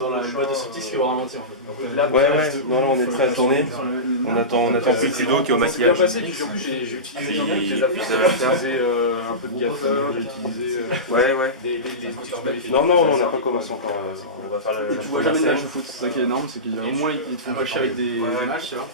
Dans la boîte de sortie, ce qui va ralentir en fait. Là, ouais, non, on est prêt à tourner. On attend plus Ludo qui est au maquillage. J'ai utilisé un peu de gaffeur, j'ai utilisé des outils. Non, on n'a pas commencé encore. On va faire le. Tu vois jamais de match de foot, c'est ça qui est énorme, c'est qu'il y a au moins ils te font matcher avec des matchs, tu vois.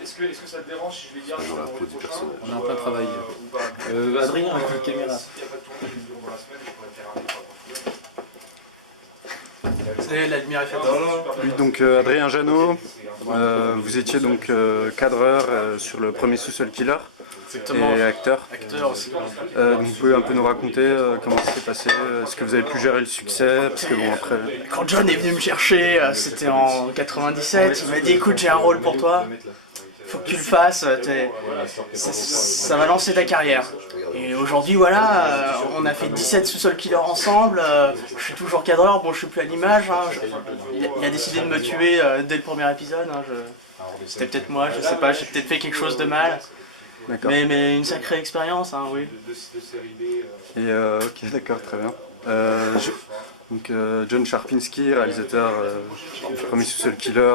Est-ce que ça te dérange si je vais dire dans la peau du personnage. On est en plein travail. Adrien avec une caméra. C'est la lumière est faite. Oui, donc Adrien Jeannot, vous étiez donc cadreur sur le premier Sous-Sol Killer et acteur. Aussi. Donc vous pouvez un peu nous raconter comment ça s'est passé, est-ce que vous avez pu gérer le succès, parce que bon après... Quand John est venu me chercher, c'était en 97, il m'a dit écoute j'ai un rôle pour toi, faut que tu le fasses, ça va lancer ta carrière. Et aujourd'hui voilà, on a fait 17 Sous-Sol Killer ensemble, je suis toujours cadreur, bon je suis plus à l'image, hein, il a décidé de me tuer dès le premier épisode, hein, c'était peut-être moi, je sais pas, j'ai peut-être fait quelque chose de mal. Mais une sacrée expérience, hein, oui. Et ok, d'accord, très bien. Donc John Sharpinski, réalisateur du premier Sous-Sol Killer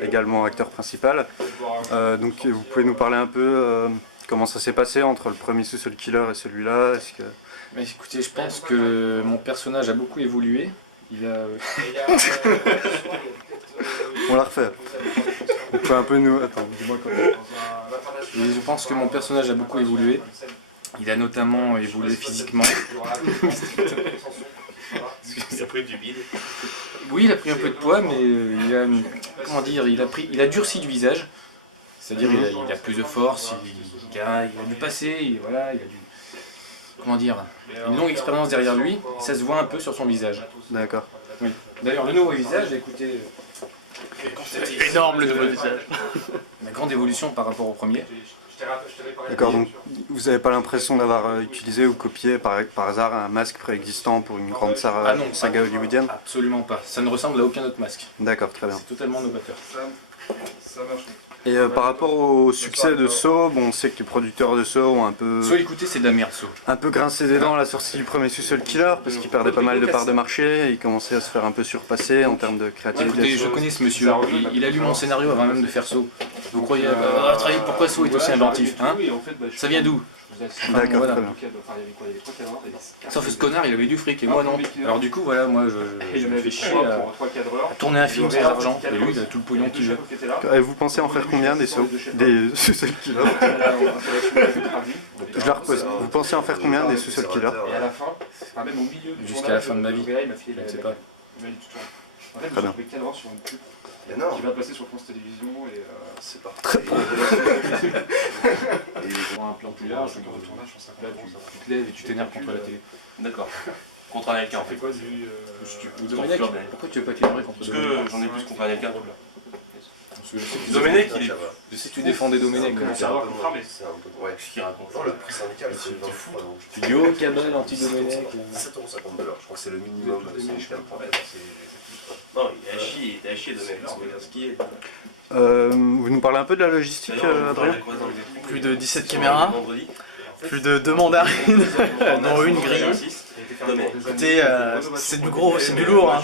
et également acteur principal. Donc vous pouvez nous parler un peu comment ça s'est passé entre le premier Sous-Sol Killer et celui-là? Mais écoutez, je pense que mon personnage a beaucoup évolué. Il a... On la refait. On peut un peu nous... Attends, dis-moi comment. Et je pense que mon personnage a beaucoup évolué. Il a notamment évolué physiquement. Il a pris du bide. Oui, il a pris un peu de poids, mais il a, comment dire, il a durci du visage. C'est-à-dire il a plus de force, il a du passé, voilà, il a du... Comment dire, une longue expérience derrière lui, et ça se voit un peu sur son visage. D'accord. Oui. D'ailleurs, le nouveau visage, écoutez... C'est énorme le nouveau visage. Une grande évolution par rapport au premier. D'accord, donc vous n'avez pas l'impression d'avoir utilisé ou copié par hasard un masque préexistant pour une grande saga hollywoodienne? Absolument pas, ça ne ressemble à aucun autre masque. D'accord, très bien. C'est totalement novateur. Ça marche. Et par rapport au succès de Saw, bon, on sait que les producteurs de Saw ont un peu... Saw, écoutez, c'est de la merde, Saw. Un peu grincé des dents à la sortie du premier Sous-Sol Killer, parce qu'il perdait pas mal de parts de marché, et il commençait à se faire un peu surpasser en termes de créativité. Écoutez, je connais ce monsieur, il a lu mon scénario avant même de faire Saw. Vous croyez, pourquoi Saw est aussi inventif, hein? Ça vient d'où? D'accord, voilà. très bien. Sauf que ce connard, il avait du fric, et moi non. Alors du coup, voilà, moi je me fais chier à tourner un film sans argent, et lui, il a tout le pognon qu'il veut. Et vous pensez en faire combien des Saw? Des Sous-Sol Killer? Je la repose. Vous pensez en faire combien des Sous-Sol Killer? Jusqu'à la fin de ma vie, je ne sais pas. Très bien. Qui va passer sur France Télévisions et c'est parti. Très bien. Et pour un plan plus large, le tournage, là, tu te lèves et tu t'énerves contre la télé. D'accord. Contre un L4 en fait. C'est quoi Domenech, pourquoi tu veux pas t'énerver contre Parce Domenech? que j'en ai plus contre un L4. Domenech, je sais que tu défendais Domenech. C'est un peu ouais. ce qu'il raconte. Non, le prix syndical, c'est 20 fou. Tu dis oh Cabal anti-Domenech. 7,50 $, je crois que c'est le minimum syndical. Non, il est à chier de mettre ce qui est. Vous nous parlez un peu de la logistique, Adrien? Plus de 17 caméras, plus de 2 mandarines, dont une grille. Écoutez, c'est du gros, c'est du lourd. Hein.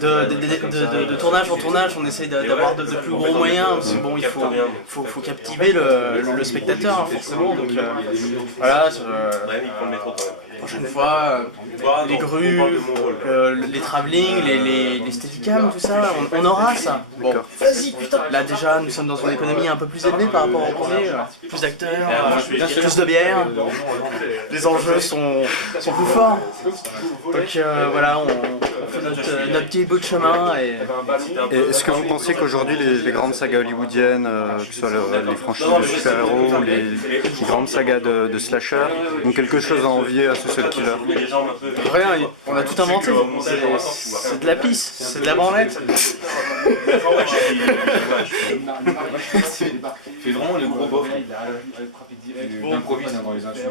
De tournage en tournage, on essaye d'avoir de plus gros moyens, parce que bon, il faut captiver le spectateur, hein, forcément. Donc voilà, la prochaine fois, les grues, les travelling, les steadicam, tout ça, on aura ça. Bon, vas-y, putain. Là déjà, nous sommes dans une économie un peu plus élevée par rapport au premier, plus d'acteurs, plus de bière, les enjeux sont plus forts. Donc voilà, on fait notre petit bout de chemin. Et est-ce que vous pensez qu'aujourd'hui les grandes sagas hollywoodiennes, que ce soit les franchises de super-héros ou les grandes sagas de slasher, ont quelque chose à envier à Sous-Sol Killer? Rien, on a tout inventé. C'est de la pisse, c'est de la branlette. C'est vraiment le gros bof. Il improvise dans les insultes.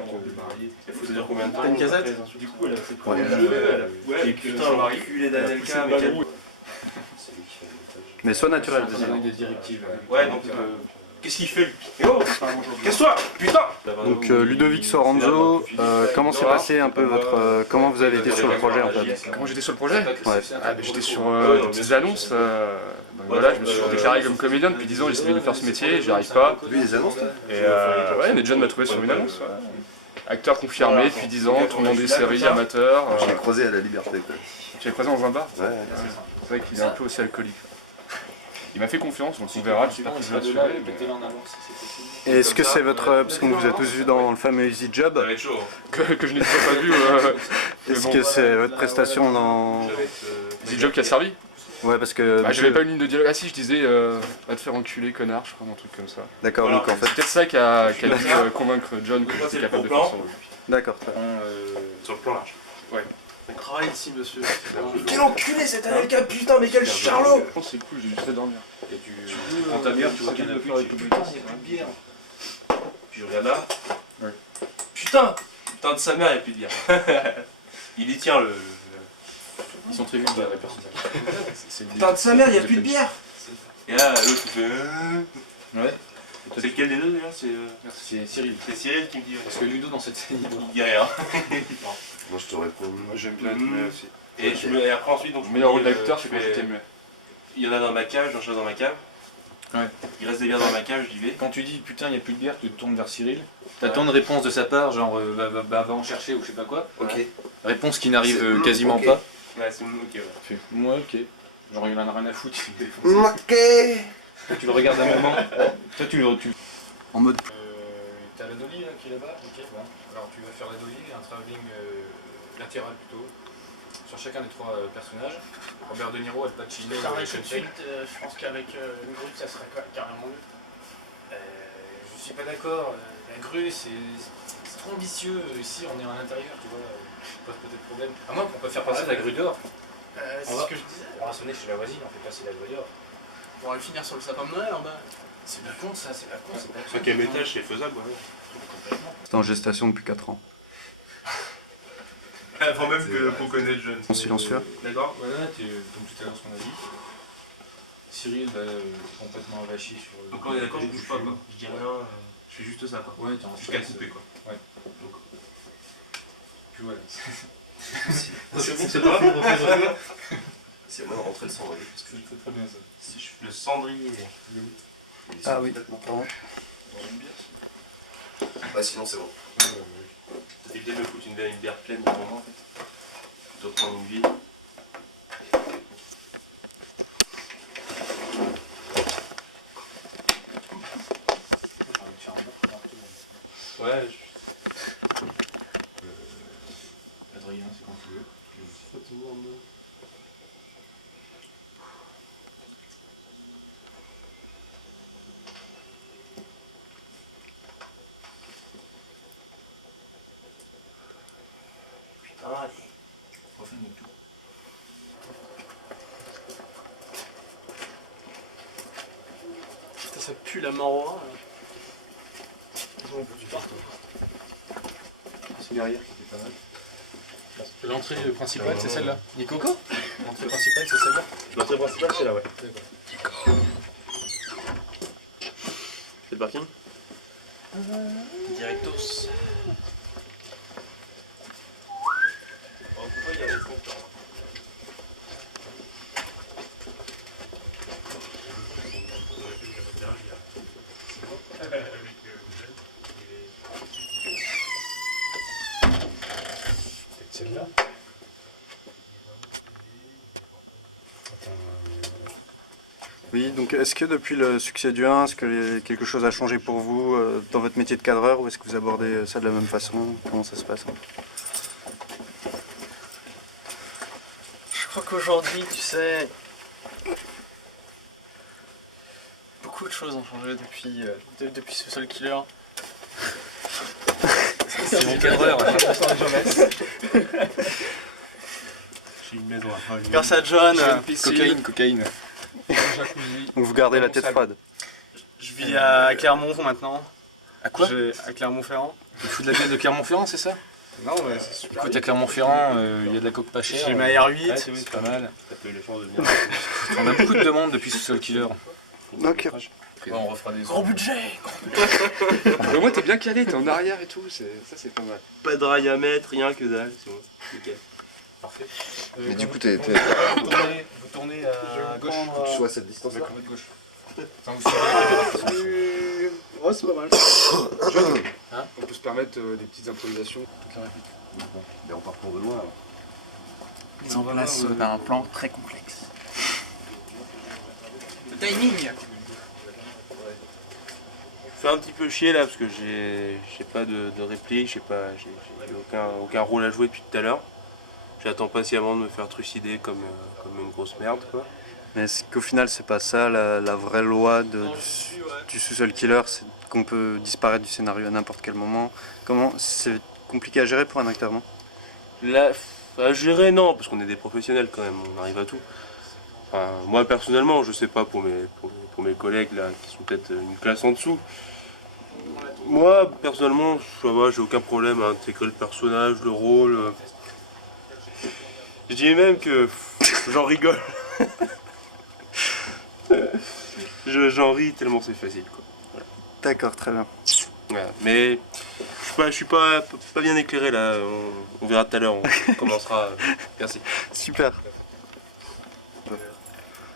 Il faut se dire combien de temps? T'as une casette? Du coup, elle a fait quoi? Ouais, putain, on va reculer d'Anelka avec. Mais soit naturel. Des directives. Ouais, donc Qu'est-ce qu'il fait lui? Eh oh, casse-toi, putain! Donc Ludovic Soranzo, comment s'est passé un peu votre... comment vous avez été sur le projet en fait? Comment j'étais sur le projet? Ouais. J'étais sur des petites annonces. Donc voilà, je me suis déclaré comme comédien depuis 10 ans, j'essayais de faire ce métier, j'y arrive pas. Lui, les annonces, toi? Et ouais, John m'a trouvé sur une annonce. Ouais. Acteur confirmé depuis 10 ans, tournant des séries amateurs. Je l'ai croisé à la Liberté, quoi. Tu l'as croisé dans un bar? Ouais. C'est vrai qu'il est un peu aussi alcoolique. Il m'a fait confiance, donc on verra, j'espère qu'il va assurer. Et est-ce que c'est votre... parce qu'on vous a tous vu dans le fameux Easy Job, Ça va être chaud. Que je n'ai toujours pas vu. est-ce que c'est votre prestation dans... C'est le job qui a servi. Ouais, parce que... Bah, j'avais pas une ligne de dialogue. Ah si, je disais va te faire enculer, connard, je crois, un truc comme ça. D'accord, donc en fait... C'est peut-être ça qui a dû convaincre John que j'étais capable de faire ça. D'accord. Sur le plan large. Ouais. On travaille ici, monsieur. Quel enculé cet Anelka, putain, mais quel charlot! C'est cool, j'ai juste fait dormir. Tu prends ta bière, tu vois qu'il y en a plus, il n'y a plus de bière. Puis je regarde là. Ouais. Putain! Putain de sa mère, il n'y a plus de bière. Il y tient le... Ils sont très vite les personnages. Putain de sa mère, il n'y a plus de bière! Et là, l'autre il fait... Ouais. C'est lequel des deux déjà? C'est Cyril. C'est Cyril qui me dit... Parce que Ludo dans cette scène, Il dit rien. Moi, je te réponds. moi j'aime bien être muet aussi. Et après ensuite, donc, Le meilleur rôle d'acteur, c'est quand j'étais muet. il y en a dans ma cave, j'en cherche dans ma cave. Ouais. Il reste des bières dans ma cave, j'y vais. Quand tu dis putain, il n'y a plus de bière, tu te tournes vers Cyril. T'attends une réponse de sa part, genre va en chercher ou je sais pas quoi. Ok. Réponse qui n'arrive C'est- quasiment ok. pas. Ouais, c'est ok, ouais. Tu fais, moi ok. Genre il en a rien à foutre, il me défonce. Ok. Toi, tu le regardes un moment. Toi tu le. En mode... T'as la dolly là qui est là-bas? Ok, bon. Alors tu vas faire la dolly, un travelling latéral plutôt, sur chacun des trois personnages. Robert De Niro, Al Pacino et Sean Penn. Je pense qu'avec une grue, ça serait carrément mieux. Je suis pas d'accord, la grue c'est trop ambitieux, ici on est à l'intérieur, tu vois, ça pose peut-être problème. À moins qu'on peut faire passer la grue dehors. C'est On va- ce que je disais. On va sonner chez la voisine, on fait passer la grue dehors. On va le finir sur le sapin de Noël en bas. C'est pas con ça, c'est pas con, c'est pas con. Cinquième étage, c'est faisable, ouais. Complètement. C'est en gestation depuis 4 ans. Avant même qu'on connaisse John. En silencieux. D'accord? Voilà, comme tout à l'heure ce qu'on a dit. Cyril, complètement avachi sur... Donc là on est d'accord, je bouge pas quoi. Je dis rien, je fais juste ça quoi. Ouais, t'es en Jusqu'à stress. couper quoi. Ouais. Donc, Puis voilà. c'est bon, c'est pas C'est moi de rentrer le cendrier. Parce que C'est très bien ça. si je fais le cendrier. Ah oui. pardon. Bah, sinon, c'est bon. T'as évité de me foutre une bière pleine au moment en fait. Plutôt prendre une ville. Ouais, Adrien, c'est quand tu veux. putain, allez. Refais une tout. Putain, ça pue la mort. Hein. C'est derrière qui était pas mal. L'entrée principale, c'est celle-là. Nico? L'entrée principale, c'est celle-là. L'entrée principale c'est là, ouais. D'accord. C'est le parking? Directos. Oh, pourquoi il y a les compteurs? Celle-là. Oui, donc est-ce que depuis le succès du 1, est-ce que quelque chose a changé pour vous dans votre métier de cadreur ou est-ce que vous abordez ça de la même façon? Comment ça se passe? Je crois qu'aujourd'hui, tu sais, beaucoup de choses ont changé depuis ce seul killer. C'est mon cadreur. J'ai une maison à Grâce à John, Cocaïne. Donc vous gardez la tête froide. je vis à Clermont maintenant. À quoi? À Clermont-Ferrand. Tu fous de la bière de Clermont-Ferrand, c'est ça? Non, mais c'est super. Écoute, à Clermont-Ferrand, il y a de la coke pas chère. J'ai ma R8. Ouais, c'est pas mal. T'as pas eu la chance de venir. On a beaucoup de demandes depuis ce seul killer. Ok. Bon, on refera des... Gros budget. Mais moi, t'es bien calé, t'es en arrière et tout, ça c'est pas mal. Pas de rail à mettre, rien que dalle, c'est bon. Nickel. Parfait. Mais du coup, t'es Vous tournez à gauche. tu sois à cette distance-là. D'accord, à gauche. Enfin, vous savez... Ouais, c'est pas mal. On peut se permettre des petites improvisations. Mais on part pour de loin. Là. Mise en place d'un plan très complexe. Le timing. Je fais un petit peu chier là parce que j'ai pas de réplique, j'ai aucun rôle à jouer depuis tout à l'heure. J'attends patiemment de me faire trucider comme une grosse merde quoi. Mais est-ce qu'au final, c'est pas ça la vraie loi du sous-sol killer, c'est qu'on peut disparaître du scénario à n'importe quel moment. Comment c'est compliqué à gérer pour un acteur, non? Là, à gérer non, parce qu'on est des professionnels quand même, on arrive à tout. Enfin, moi personnellement, je sais pas pour mes collègues là qui sont peut-être une classe en dessous. Moi personnellement, ça va, j'ai aucun problème à intégrer le personnage, le rôle. Je dirais même que j'en rigole. J'en ris tellement c'est facile quoi. Voilà. D'accord, très bien. Voilà. Mais je suis pas bien éclairé là, on verra tout à l'heure, on commencera. Merci. Super.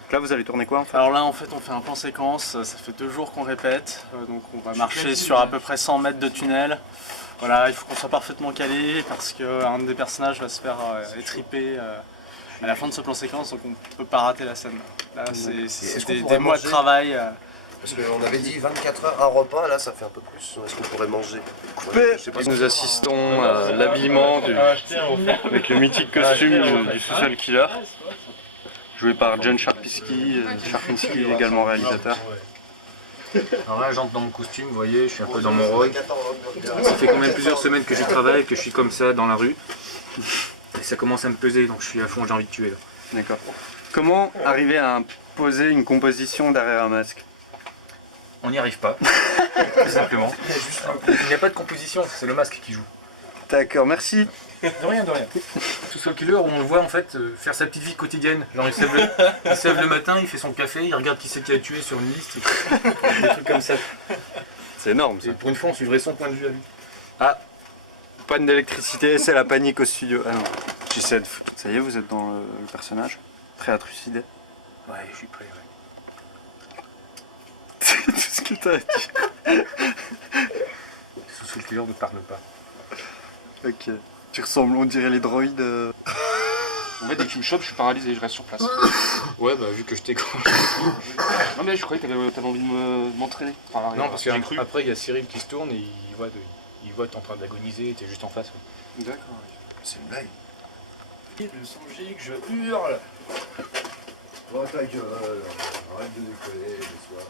Là, vous allez tourner quoi en fait? Alors là, en fait, on fait un plan séquence. Ça fait 2 jours qu'on répète. Donc on va marcher sur à peu près 100 mètres de tunnel. Voilà, il faut qu'on soit parfaitement calé parce qu'un des personnages va se faire étriper à la fin de ce plan séquence, donc on ne peut pas rater la scène. Là, c'est des mois de travail. Parce qu'on avait dit 24 heures, un repas, là ça fait un peu plus. Est-ce qu'on pourrait manger? Je sais pas si Nous assistons à l'habillement avec le mythique costume du sous-sol killer, joué par John Sharpinski également réalisateur. Alors là, j'entre dans mon costume, vous voyez, je suis un peu dans mon rôle. Ça fait quand même plusieurs semaines que j'y travaille, que je suis comme ça dans la rue. Et ça commence à me peser, donc je suis à fond, j'ai envie de tuer là. D'accord. Comment arriver à imposer une composition derrière un masque? On n'y arrive pas, tout simplement. Il n'y a pas de composition, c'est le masque qui joue. D'accord, merci. De rien, de rien. Sous-sol killer, où on le voit en fait faire sa petite vie quotidienne. Genre il se lève le matin, il fait son café, il regarde qui c'est qui a tué sur une liste, des trucs comme ça. C'est énorme ça. Et pour une fois, on suivrait son point de vue à lui. Ah, panne d'électricité, c'est la panique au studio. Ah non, j'essaie de foutre. Ça y est, vous êtes dans le personnage? Prêt à trucider? Ouais, je suis prêt, ouais. C'est tout ce que t'as dit. Sous-sol killer ne parle pas. Ok. Tu ressembles, on dirait les droïdes. En fait, dès que tu me chopes, je suis paralysé, je reste sur place. Ouais, bah vu que je t'ai Non, mais je croyais que t'avais envie de m'entraîner. Enfin, non, parce j'ai cru. qu'après il y a Cyril qui se tourne et il voit que t'es en train d'agoniser et t'es juste en face. Ouais. D'accord. c'est une blague. Le son gigue, je hurle. Oh ta gueule, arrête de déconner, le soir.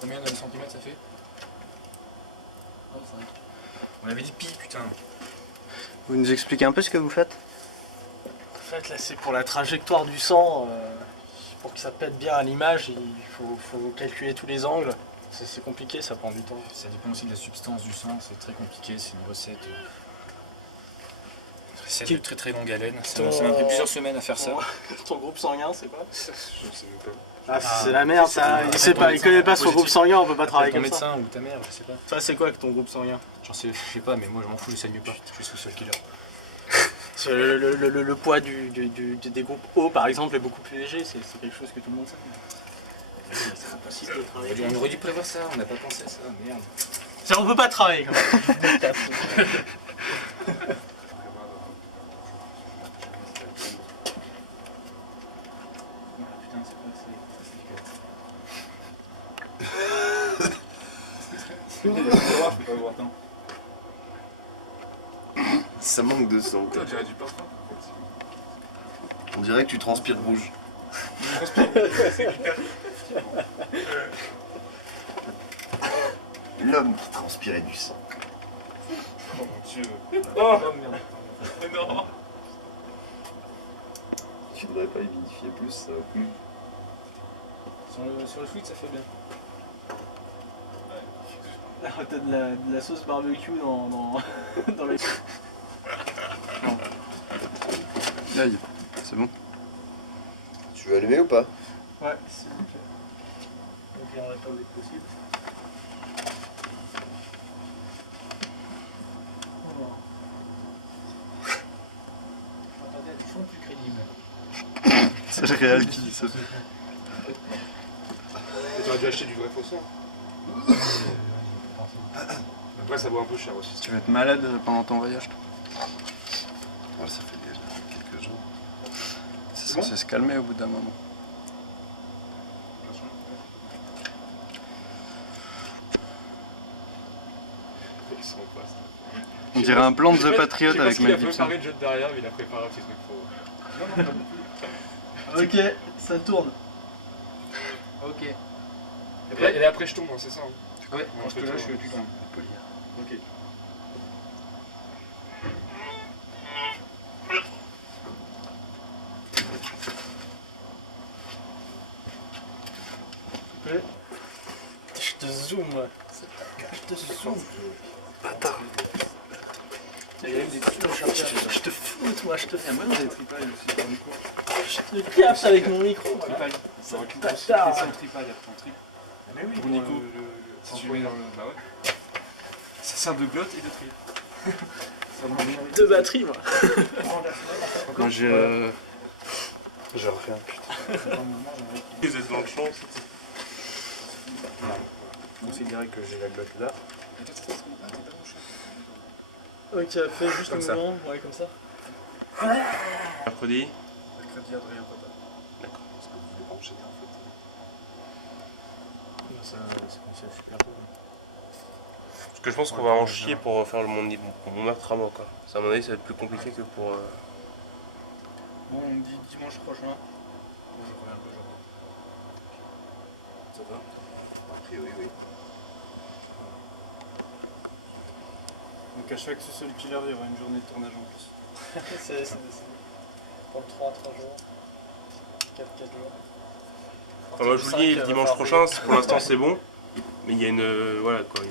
Combien de centimètres ça fait? 25. On avait dit pi, putain. Vous nous expliquez un peu ce que vous faites? En fait, là, c'est pour la trajectoire du sang. Pour que ça pète bien à l'image, il faut calculer tous les angles. C'est compliqué, ça prend du temps. Ça dépend aussi de la substance du sang, c'est très compliqué, c'est une recette. De très très longue haleine. Ça m'a pris plusieurs semaines à faire ça. Ton groupe sanguin, c'est quoi? Je sais même pas. Ah, c'est la merde, ça. Il connaît pas son groupe sanguin, on peut pas travailler Ton comme ça. médecin ou ta mère, je sais pas. Ça, c'est quoi que ton groupe sanguin? Je sais pas, mais moi je m'en fous, je saigne pas. Je suis sous-sol killer. Le poids des groupes O, par exemple, est beaucoup plus léger, c'est quelque chose que tout le monde sait. C'est impossible de travailler. On aurait dû prévoir ça, on n'a pas pensé à ça, merde. Ça, on peut pas travailler comme ça. Ça manque de sang. Toi, tu as du parfum. On dirait que tu transpires rouge. L'homme qui transpirait du sang. Oh mon dieu. Oh merde. Non. Tu devrais pas humidifier plus, ça va plus. Sur le fluide, ça fait bien. T'as de la sauce barbecue dans les... Non. Aïe, c'est bon. Tu veux allumer ou pas? Ouais, s'il vous plaît. Ok, on attend dès que possible. Attendez à du son plus crédible. C'est le réel qui dit ça. Tu aurais dû acheter du vrai faux son. Après, ça vaut un peu cher aussi. Tu vas être malade pendant ton voyage, toi. Ouais, ça fait déjà quelques jours. C'est censé se calmer au bout d'un moment. Ils sont pas, ça. On dirait un plan de The Patriot avec Mel Mel Gibson. Il a Gibson. préparé le jet derrière, mais il a préparé un petit truc pour... Ok, ça tourne. Ok. Et après, je tombe, hein, c'est ça. Hein. Ouais, quand je te lâche, tu tombes. Ok. Je te zoome, moi. Je te zoome. Bâtard. Je te fous, toi, je te fous. Moi, j'ai des tripailles aussi dans le micro. Je te capte avec mon micro. Ça recule Bâtard. aussi. C'est en tripaille, après en trip. Mais oui, Pour Nico. Si tu mets dans le... Bah ouais. Ça sert de glotte et de trip. Deux batteries, moi. Moi j'ai refait un putain. Vous êtes dans le champ. Considérer que j'ai la glotte là. Ok, fais juste Comme un ça. moment, ouais, comme ça. Mercredi. Mercredi, Adrien Papa. D'accord. Parce que vous voulez pas enchaîner en fait. Ça, c'est super cool. Parce que je pense qu'on va en chier pour faire mon meurtre à moi, quoi. Ça, à mon avis, ça va être plus compliqué que pour... Bon, on me dit dimanche prochain. Moi, je reviens un peu, Ça va? A priori, oui. Donc à chaque seul killer, il y aura une journée de tournage en plus. C'est décidé. Pour le 3 jours. 4 jours. Enfin, moi, je vous le dis, le dimanche prochain, pour l'instant, c'est bon. Mais il y a une... voilà, quoi.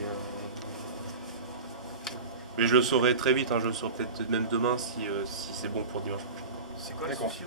Mais je le saurai très vite, hein, je le saurai peut-être même demain si c'est bon pour dimanche prochain. C'est quoi les soucis?